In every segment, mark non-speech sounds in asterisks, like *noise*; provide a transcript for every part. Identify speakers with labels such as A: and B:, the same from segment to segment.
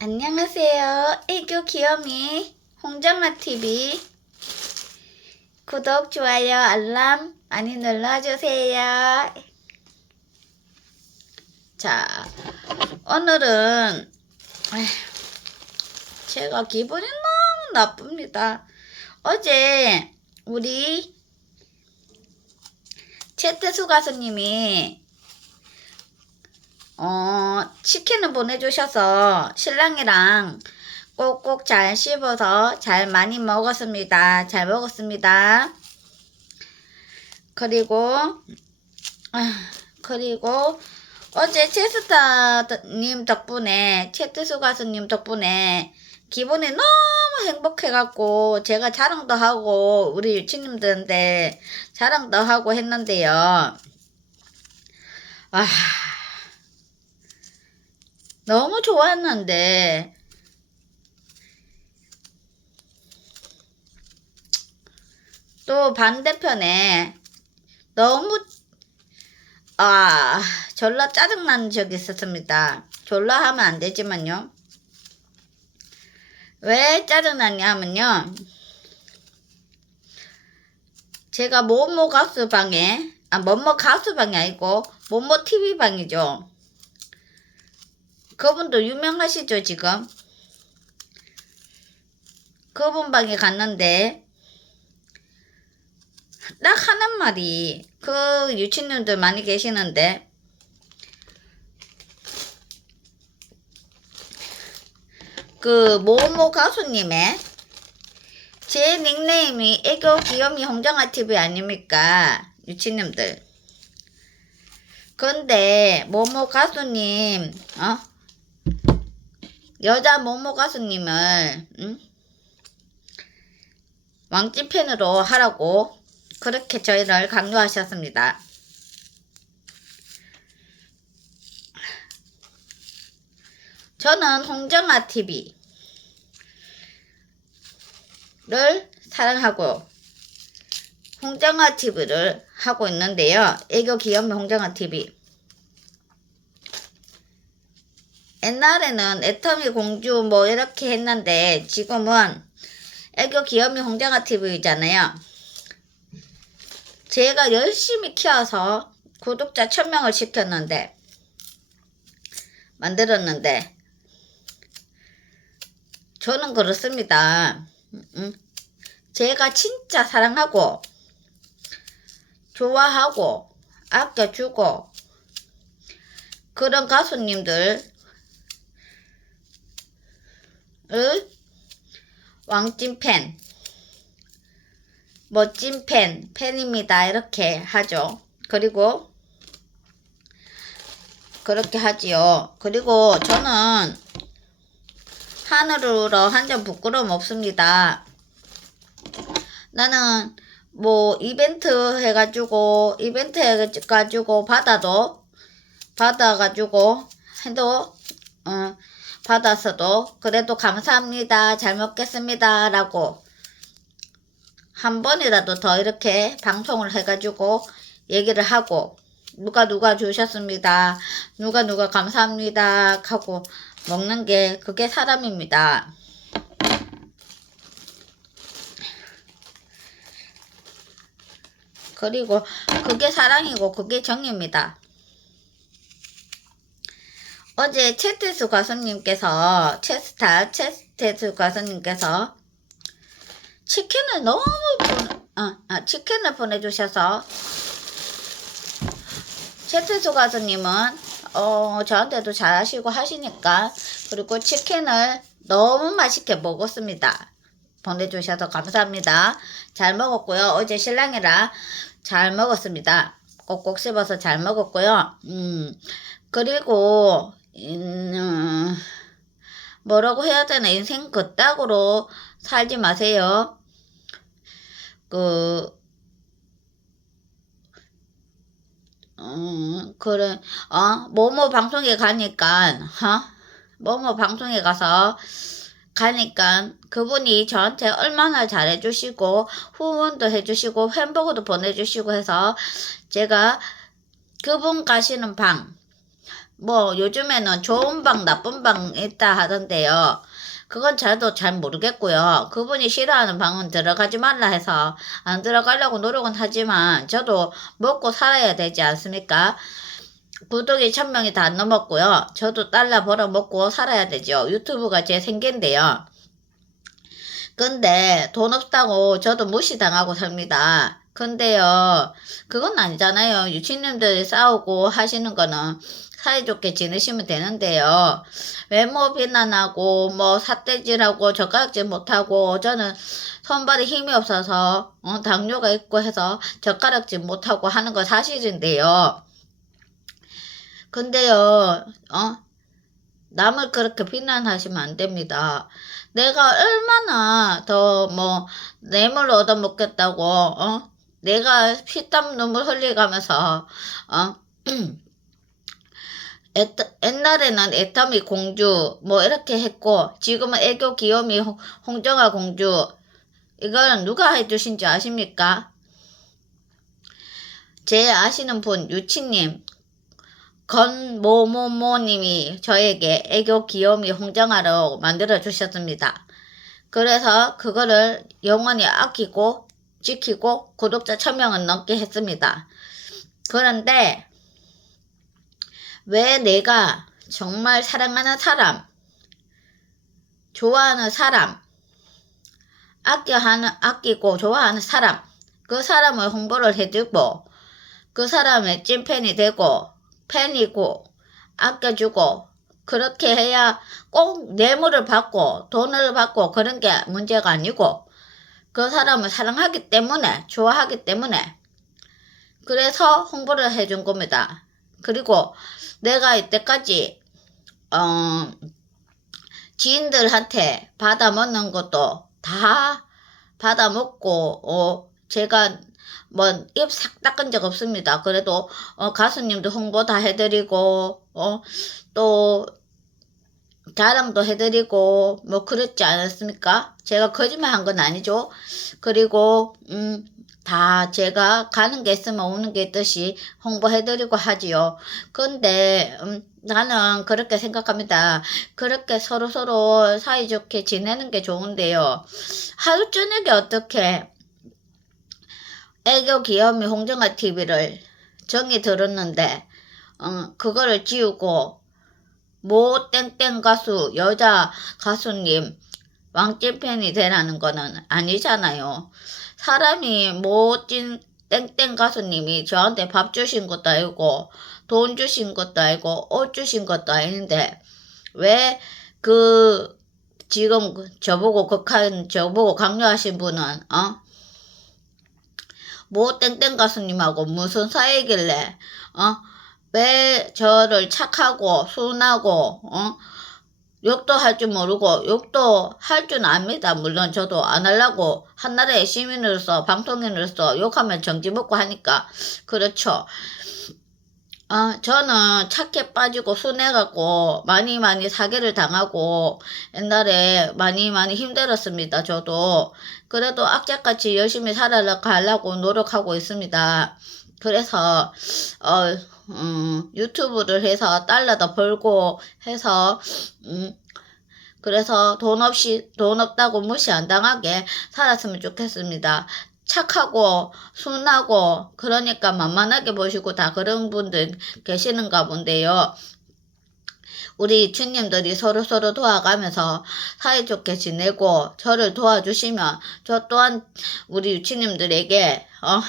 A: 안녕하세요. 애교 귀요미 홍정아TV 구독, 좋아요, 알람 많이 눌러주세요. 자, 오늘은 제가 기분이 너무 나쁩니다. 어제 우리 채태수 가수님이 어, 치킨을 보내주셔서 신랑이랑 꼭꼭 잘 씹어서 잘 많이 먹었습니다. 잘 먹었습니다. 그리고, 아, 그리고 어제 채스타님 덕분에, 채트수 가수님 덕분에 기분이 너무 행복해갖고 제가 자랑도 하고 우리 유치님들한테 자랑도 하고 했는데요. 아, 너무 좋았는데 또 반대편에 너무 아 졸라 짜증나는 적이 있었습니다. 졸라 하면 안 되지만요. 왜 짜증나냐 하면요. 제가 모모 가수 방에 아 뭐뭐 가수 방이 아니고 모모 TV 방이죠. 그분도 유명하시죠, 지금? 그분 방에 갔는데, 딱 하는 말이, 그 유치님들 많이 계시는데, 그, 모모 가수님의 제 닉네임이 애교 귀요미 홍정아TV 아닙니까? 유치님들. 근데, 모모 가수님, 어? 여자 모모 가수님을 응? 왕찐팬으로 하라고 그렇게 저희를 강요하셨습니다. 저는 홍정아 TV를 사랑하고 홍정아 TV를 하고 있는데요. 애교 귀염미 홍정아 TV. 옛날에는 애터미 공주 뭐 이렇게 했는데 지금은 애교 귀염이 홍장아 TV잖아요. 제가 열심히 키워서 구독자 1000명을 시켰는데 만들었는데 저는 그렇습니다. 음, 제가 진짜 사랑하고 좋아하고 아껴주고 그런 가수님들 을 왕찐 팬, 멋진 팬, 팬입니다. 이렇게 하죠. 그리고 그렇게 하지요. 그리고 저는 하늘으로 한 점 부끄러움 없습니다. 나는 뭐 이벤트 해가지고 이벤트 해가지고 받아도 받아가지고 해도 어 받았어도 그래도 감사합니다. 잘 먹겠습니다. 라고 한 번이라도 더 이렇게 방송을 해가지고 얘기를 하고 누가 누가 주셨습니다. 누가 누가 감사합니다. 하고 먹는 게 그게 사람입니다. 그리고 그게 사랑이고 그게 정입니다. 어제 채테수 가수님께서 채스타 채테수 가수님께서 치킨을 너무 보내, 어, 아, 치킨을 보내주셔서 채테수 가수님은 어, 저한테도 잘하시고 하시니까 그리고 치킨을 너무 맛있게 먹었습니다. 보내주셔서 감사합니다. 잘 먹었고요. 어제 신랑이랑 잘 먹었습니다. 꼭꼭 씹어서 잘 먹었고요. 음, 그리고 음, 뭐라고 해야 되나 인생 그따구로 살지 마세요. 그 음, 그래, 어, 뭐뭐 방송에 가니까, 어? 뭐뭐 방송에 가서, 가니까, 그분이 저한테 얼마나 잘해주시고, 후원도 해주시고, 햄버거도 보내주시고 해서, 제가 그분 가시는 방, 뭐 요즘에는 좋은 방 나쁜 방 있다 하던데요. 그건 저도 잘 모르겠고요. 그분이 싫어하는 방은 들어가지 말라 해서 안 들어가려고 노력은 하지만 저도 먹고 살아야 되지 않습니까? 구독이 천 명이 다 넘었고요. 저도 달러 벌어 먹고 살아야 되죠. 유튜브가 제 생계인데요. 근데 돈 없다고 저도 무시당하고 삽니다. 근데요, 그건 아니잖아요. 유치님들이 싸우고 하시는 거는 사이좋게 지내시면 되는데요. 외모 비난하고 뭐 삿대질하고 젓가락질 못하고 저는 손발에 힘이 없어서 어, 당뇨가 있고 해서 젓가락질 못하고 하는 거 사실인데요. 근데요, 어? 남을 그렇게 비난하시면 안 됩니다. 내가 얼마나 더 뭐 뇌물 얻어먹겠다고, 어? 내가 피땀 눈물 흘리가면서, 어? *clears throat* 애, 옛날에는 애터미 공주 뭐 이렇게 했고 지금은 애교 귀요미 홍- 홍정아 공주 이거는 누가 해주신지 아십니까? 제 아시는 분 유치님 건모모모님이 저에게 애교 귀요미 홍정아로 만들어 주셨습니다. 그래서 그거를 영원히 아끼고 지키고 구독자 1000명은 넘게 했습니다. 그런데 왜 내가 정말 사랑하는 사람, 좋아하는 사람, 아껴하는, 아끼고 좋아하는 사람, 그 사람을 홍보를 해주고, 그 사람의 찐팬이 되고, 팬이고, 아껴주고, 그렇게 해야 꼭 뇌물을 받고, 돈을 받고, 그런 게 문제가 아니고, 그 사람을 사랑하기 때문에, 좋아하기 때문에, 그래서 홍보를 해준 겁니다. 그리고 내가 이때까지 어 지인들한테 받아 먹는 것도 다 받아 먹고 어 제가 뭐 입 싹 닦은 적 없습니다. 그래도 어 가수님도 홍보 다 해드리고 어 또 자랑도 해드리고 뭐 그랬지 않았습니까? 제가 거짓말 한 건 아니죠. 그리고 음. 다 제가 가는 게 있으면 오는 게 있듯이 홍보해드리고 하지요. 근데 음, 나는 그렇게 생각합니다. 그렇게 서로서로 사이좋게 지내는 게 좋은데요. 하루 저녁에 어떻게 애교 귀염이 홍정아 TV를 정이 들었는데 어, 그거를 지우고 모 땡땡 가수 여자 가수님 왕찐팬이 되라는 거는 아니잖아요. 사람이 모찐 땡땡 가수님이 저한테 밥 주신 것도 아니고 돈 주신 것도 아니고 옷 주신 것도 아닌데 왜 그 지금 그 저보고 극한 저보고 강요하신 분은 어? 모 땡땡 가수님하고 무슨 사이길래 어? 왜 저를 착하고 순하고 어? 욕도 할 줄 모르고 욕도 할 줄 압니다. 물론 저도 안 하려고 한나라의 시민으로서 방송인으로서 욕하면 정지 먹고 하니까 그렇죠. 어, 저는 착해 빠지고 순해갖고 많이 많이 사기를 당하고 옛날에 많이 많이 힘들었습니다. 저도 그래도 악착같이 열심히 살아가려고 노력하고 있습니다. 그래서 어, 음, 유튜브를 해서 달러도 벌고 해서 음, 그래서 돈 없이 돈 없다고 무시 안 당하게 살았으면 좋겠습니다. 착하고 순하고 그러니까 만만하게 보시고 다 그런 분들 계시는가 본데요. 우리 주님들이 서로서로 도와가면서 사이좋게 지내고 저를 도와주시면 저 또한 우리 유치님들에게 어,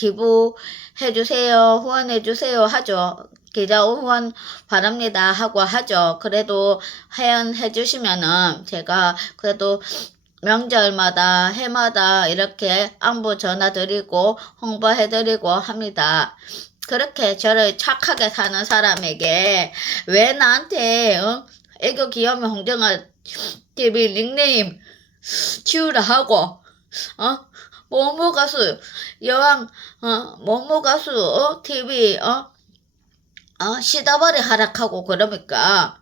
A: 기부해주세요, 후원해주세요 하죠. 계좌 후원 바랍니다 하고 하죠. 그래도 회원해주시면은 제가 그래도 명절마다 해마다 이렇게 안부 전화드리고 홍보해드리고 합니다. 그렇게 저를 착하게 사는 사람에게 왜 나한테 어? 애교 귀여운 홍정아 TV 닉네임 지우라 하고 어? 모모 가수 여왕 어? 모모 가수 어? TV 어? 어? 시다발이 하락하고 그럽니까?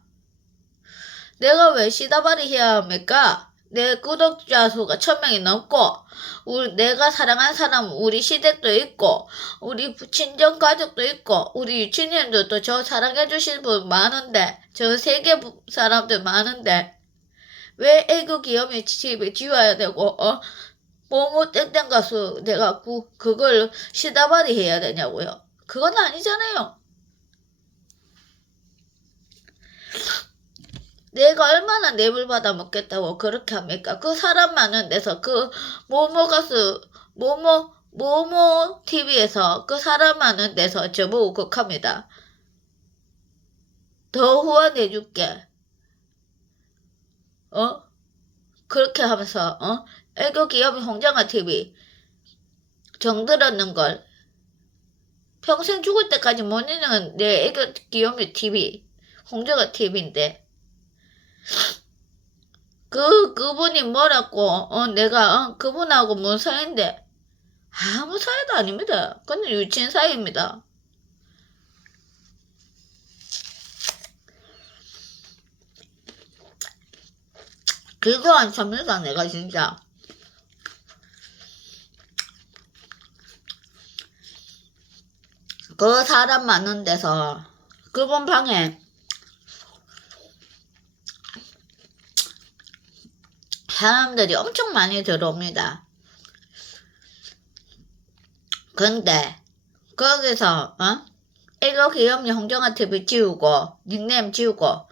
A: 내가 왜 시다발이 해야 합니까? 내 구독자 수가 천 명이 넘고 우리 내가 사랑한 사람 우리 시댁도 있고 우리 친정 가족도 있고 우리 유치님들도 저 사랑해 주실 분 많은데 저 세계 부- 사람들 많은데 왜 애교 귀염이 집에 지워야 되고 어 뭐뭐 땡땡 가수 구 그걸 시다발이 해야 되냐고요 그건 아니잖아요 내가 얼마나 뇌물 받아 먹겠다고 그렇게 합니까? 그 사람 많은 데서 그 모모 가수 모모 모모 TV에서 그 사람 많은 데서 저보고 극합니다. 더 후원해 줄게. 어? 그렇게 하면서 어? 애교 기업이 홍장아 TV 정들었는 걸 평생 죽을 때까지 못 잊는 내 애교 기업이 TV 홍정아 TV인데 그 그분이 뭐라고 어 내가 어, 그분하고 뭔 사이인데 아무 사이도 아닙니다. 그건 유친 사이입니다. 그거 안 참는다 내가 진짜. 그 사람 많은 데서 그분 방에 사람들이 엄청 많이 들어옵니다. 근데 거기서 어? 이거 귀염이 홍정아 TV 지우고 닉네임 지우고 어?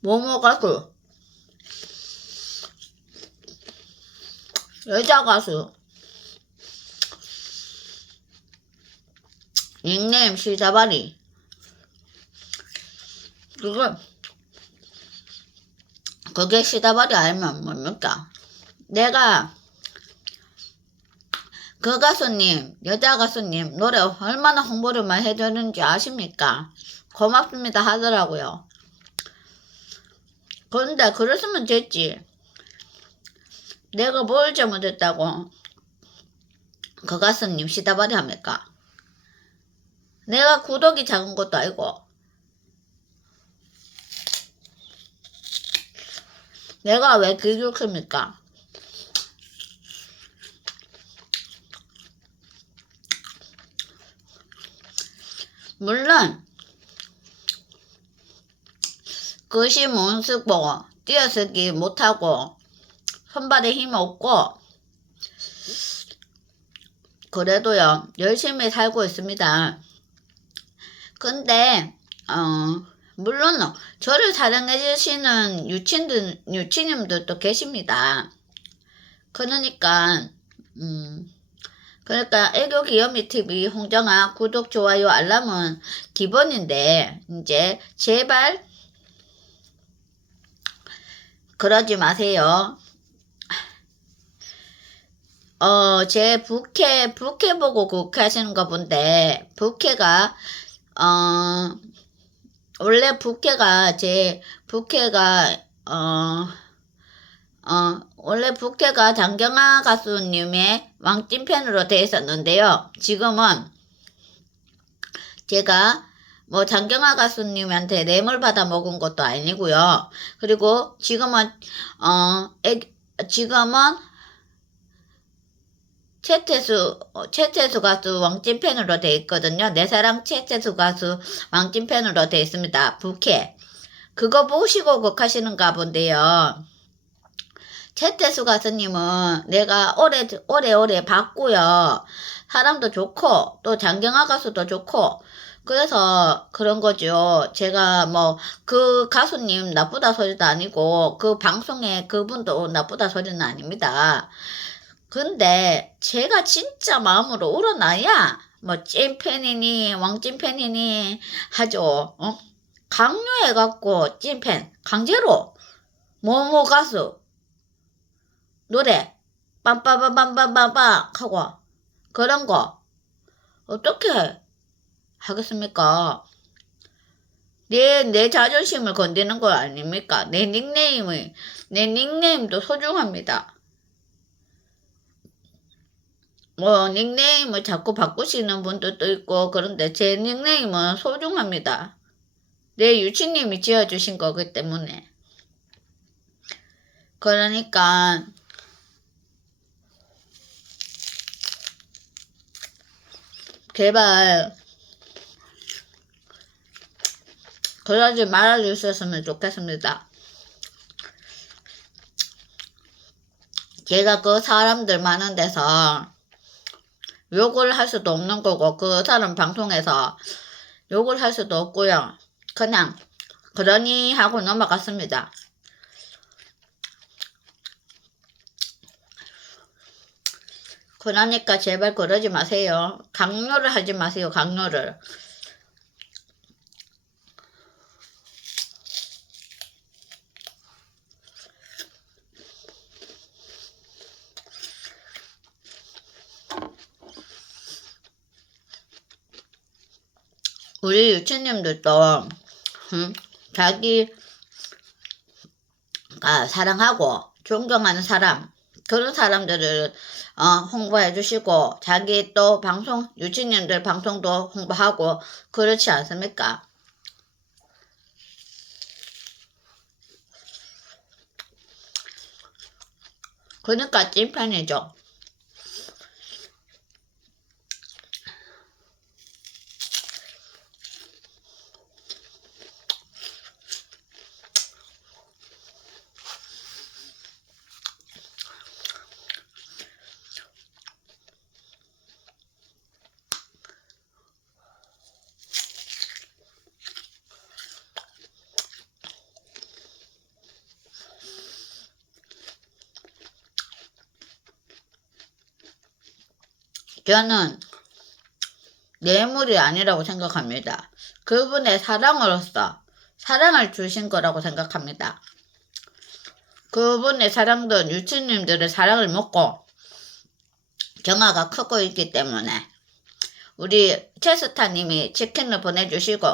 A: 모모 가수 여자 가수 닉네임 시자바리 그거 그게 시다발이 알면 뭡니까? 내가 그 가수님, 여자 가수님 노래 얼마나 홍보를 많이 해주는지 아십니까? 고맙습니다 하더라고요. 그런데 그랬으면 됐지. 내가 뭘 잘못했다고 그 가수님 시다발이 합니까? 내가 구독이 작은 것도 아니고 내가 왜 기죽습니까? 물론 그시 문숙 보고 뛰어쓰기 못하고 손발에 힘 없고 그래도요 열심히 살고 있습니다. 근데 어 물론 저를 사랑해 주시는 유친들 유치님들도 계십니다. 그러니까 음 그러니까 애교 귀요미 TV 홍정아 구독 좋아요 알람은 기본인데 이제 제발 그러지 마세요. 어, 제 부캐, 부캐 보고 국회하시는 거 본데, 부캐가, 어, 원래 부캐가, 제 부캐가, 어, 어, 원래 부캐가 장경아 가수님의 왕찐팬으로 돼 있었는데요. 지금은 제가 뭐 장경아 가수님한테 뇌물 받아 먹은 것도 아니고요. 그리고 지금은, 어, 애, 지금은 채태수, 어, 채태수 가수 왕찐 팬으로 돼 있거든요. 내 사랑 채태수 가수 왕찐 팬으로 돼 있습니다. 부캐. 그거 보시고 곡하시는가 본데요. 채태수 가수님은 내가 오래, 오래오래 봤고요. 사람도 좋고, 또 장경아 가수도 좋고, 그래서 그런 거죠. 제가 뭐, 그 가수님 나쁘다 소리도 아니고, 그 방송에 그분도 나쁘다 소리는 아닙니다. 근데 제가 진짜 마음으로 우러나야 뭐 찐팬이니 왕찐팬이니 하죠. 어? 강요해갖고 찐팬 강제로 뭐뭐 가수 노래 빰빠바빰빰빰빰 하고 그런 거 어떻게 하겠습니까? 내, 내 자존심을 건드는 거 아닙니까? 내 닉네임이, 내 닉네임도 소중합니다. 뭐 닉네임을 자꾸 바꾸시는 분들도 있고 그런데 제 닉네임은 소중합니다. 내 유치님이 지어주신 거기 때문에 그러니까 제발 그러지 말아주셨으면 좋겠습니다. 제가 그 사람들 많은 데서 욕을 할 수도 없는 거고 그 사람 방송에서 욕을 할 수도 없고요. 그냥 그러니 하고 넘어갔습니다. 그러니까 제발 그러지 마세요. 강요를 하지 마세요. 강요를. 우리 유치님들도 음, 자기가 사랑하고 존경하는 사람 그런 사람들을 어, 홍보해 주시고 자기 또 방송 유치님들 방송도 홍보하고 그렇지 않습니까? 그러니까 찐팬이죠. 저는 뇌물이 아니라고 생각합니다. 그분의 사랑으로서 사랑을 주신 거라고 생각합니다. 그분의 사랑도 유치님들의 사랑을 먹고 경화가 크고 있기 때문에 우리 체스타님이 치킨을 보내주시고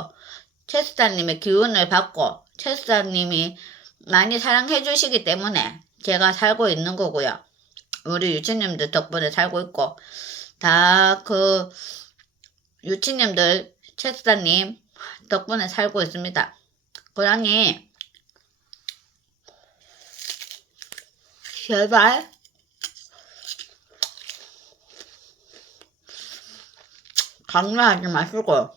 A: 체스타님의 기운을 받고 체스타님이 많이 사랑해 주시기 때문에 제가 살고 있는 거고요. 우리 유치님들 덕분에 살고 있고 다 그 유치님들 체스타님 덕분에 살고 있습니다. 그러니 제발. 강요하지 마시고.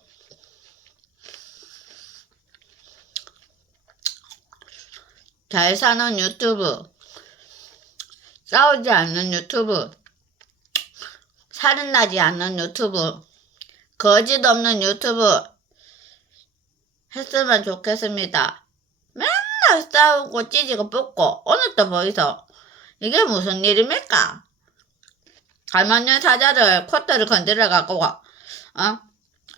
A: 잘 사는 유튜브. 싸우지 않는 유튜브 살은 나지 않는 유튜브 거짓 없는 유튜브 했으면 좋겠습니다. 맨날 싸우고 찌지고 뽑고 오늘 또 보이소 이게 무슨 일입니까? 갈만년 사자를 콧대를 건드려 갖고 어?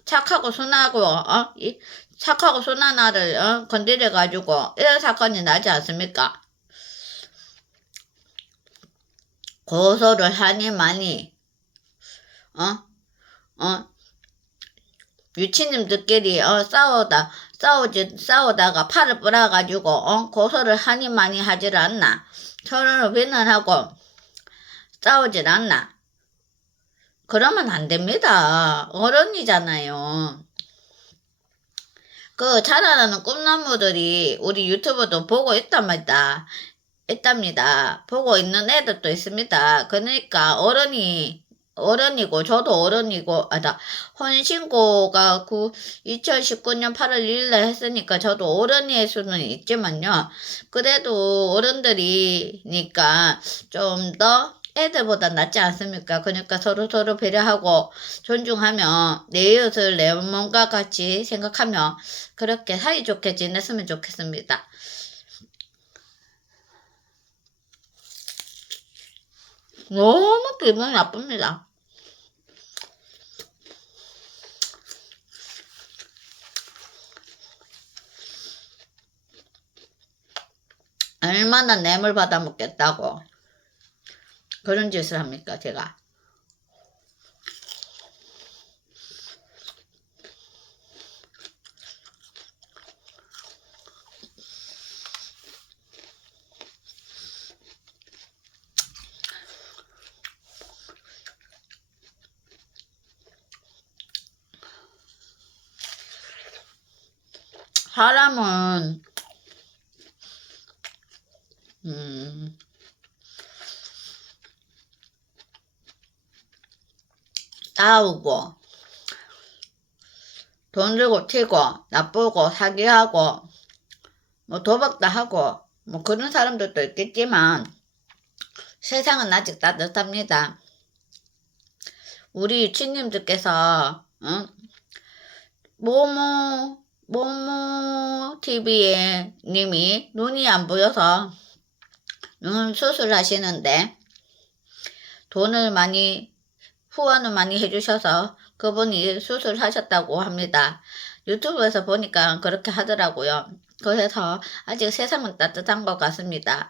A: 착하고 순하고 어? 이 착하고 순한 아를 어? 건드려 가지고 이런 사건이 나지 않습니까? 고소를 하니 많이 어? 어? 유치님들끼리 어 싸우다 싸우지 싸우다가 팔을 뿌려가지고 어 고소를 하니 많이 하질 않나? 서로를 비난하고 싸우질 않나? 그러면 안 됩니다. 어른이잖아요. 그 자라나는 꿈나무들이 우리 유튜브도 보고 있단 말이다. 있답니다. 보고 있는 애들도 있습니다. 그러니까 어른이 어른이고 저도 어른이고 아다 혼신고가 그 2019년 8월 1일에 했으니까 저도 어른일 수는 있지만요. 그래도 어른들이니까 좀 더 애들보다 낫지 않습니까? 그러니까 서로 서로 배려하고 존중하며 내 이웃을 내 몸과 같이 생각하며 그렇게 사이좋게 지냈으면 좋겠습니다. 너무 기분이 나쁩니다. 얼마나 뇌물 받아 먹겠다고 그런 짓을 합니까 제가? 사람은 음, 싸우고 돈 들고 튀고 나쁘고 사기하고 뭐 도박도 하고 뭐 그런 사람들도 있겠지만 세상은 아직 따뜻합니다. 우리 유치님들께서 응? 모모 모모 TV에 님이 눈이 안 보여서 눈 수술하시는데 돈을 많이 후원을 많이 해주셔서 그분이 수술하셨다고 합니다. 유튜브에서 보니까 그렇게 하더라고요. 그래서 아직 세상은 따뜻한 것 같습니다.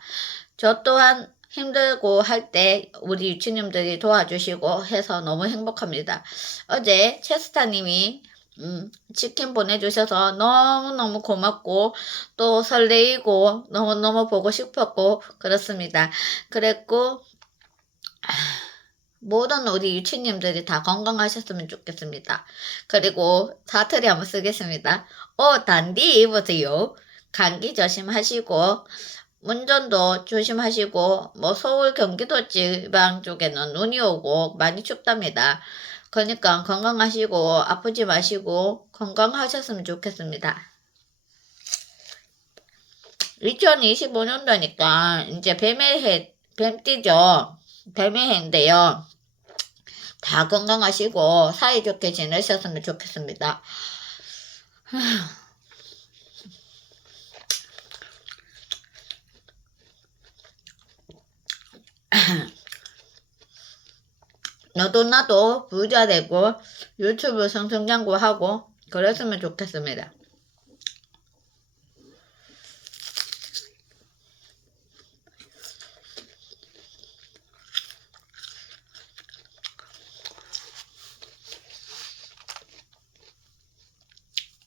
A: 저 또한 힘들고 할 때 우리 유치님들이 도와주시고 해서 너무 행복합니다. 어제 체스타님이 음, 치킨 보내주셔서 너무너무 고맙고 또 설레이고 너무너무 보고 싶었고 그렇습니다. 그랬고 모든 우리 유치님들이 다 건강하셨으면 좋겠습니다. 그리고 사투리 한번 쓰겠습니다. 어, 단디 입으세요. 감기 조심하시고 운전도 조심하시고 뭐 서울 경기도 지방 쪽에는 눈이 오고 많이 춥답니다. 그러니까 건강하시고 아프지 마시고 건강하셨으면 좋겠습니다. 2025년도니까 이제 뱀의 해, 뱀띠죠. 뱀의 해인데요. 다 건강하시고 사이좋게 지내셨으면 좋겠습니다. 너도 나도 부자 되고 유튜브 성성장구하고 그랬으면 좋겠습니다.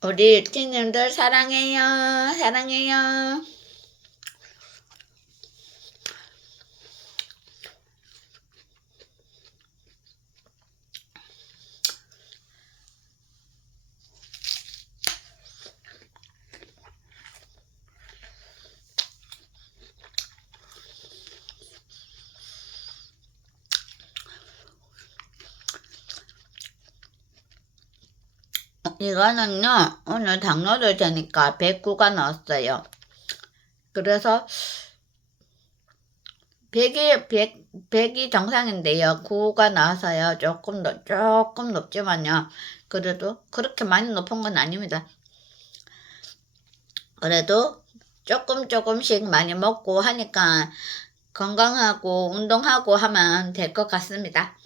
A: 우리 유치님들 사랑해요. 사랑해요. 이거는요, 오늘 당뇨를 재니까 109가 나왔어요. 그래서 100이, 100, 100이 정상인데요. 9가 나와서요. 조금, 더, 조금 높지만요. 그래도 그렇게 많이 높은 건 아닙니다. 그래도 조금 조금씩 많이 먹고 하니까 건강하고 운동하고 하면 될 것 같습니다.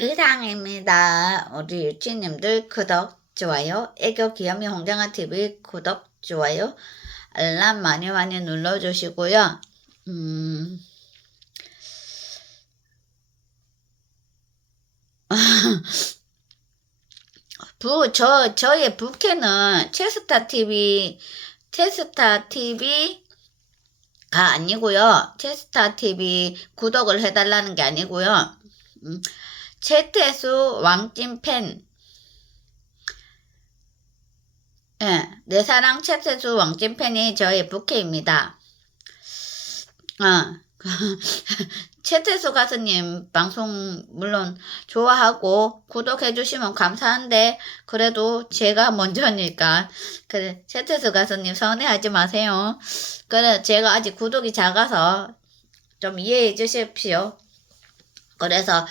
A: 이상입니다. 우리 유치님들 구독, 좋아요, 애교 귀염이 홍장한 TV 구독, 좋아요, 알람 많이 많이 눌러주시고요. 음, *laughs* 부, 저, 저의 부캐는 체스타 TV, 체스타 TV 아니고요. 체스타 TV 구독을 해달라는 게 아니고요. 음, 채태수 왕찐팬 예, 내 사랑 채태수 왕찐팬이 저의 부캐입니다. 아, *laughs* 채태수 가수님 방송 물론 좋아하고 구독해 주시면 감사한데 그래도 제가 먼저니까 그래 채태수 가수님 서운해하지 마세요. 그래 제가 아직 구독이 작아서 좀 이해해 주십시오. 그래서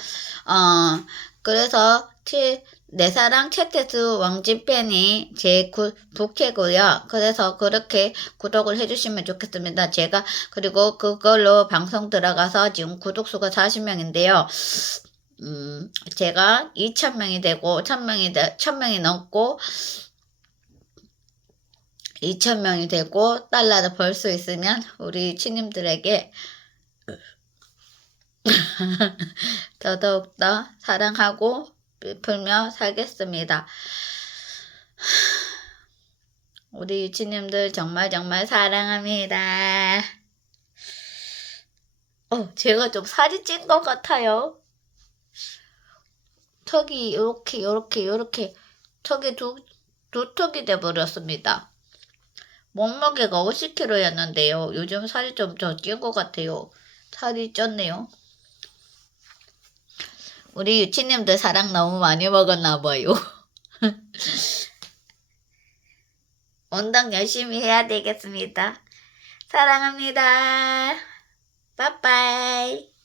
A: 어 그래서 티, 내 사랑 채태수 왕진 팬이 제 구, 부캐고요. 그래서 그렇게 구독을 해주시면 좋겠습니다. 제가 그리고 그걸로 방송 들어가서 지금 구독수가 40명인데요. 음, 제가 2,000명이 되고 1,000명이 되, 1,000명이 넘고 2,000명이 되고 달러를 벌 수 있으면 우리 치님들에게 *laughs* 더더욱더 사랑하고 베풀며 살겠습니다. *sighs* 우리 유치님들 정말 정말 사랑합니다. 어, 제가 좀 살이 찐 것 같아요. 턱이 요렇게 요렇게 요렇게 턱이 두, 두 턱이 돼버렸습니다. 몸무게가 50kg였는데요. 요즘 살이 좀 더 찐 것 같아요. 살이 쪘네요. 우리 유치님들 사랑 너무 많이 먹었나 봐요. *laughs* 운동 열심히 해야 되겠습니다. 사랑합니다. 빠빠이.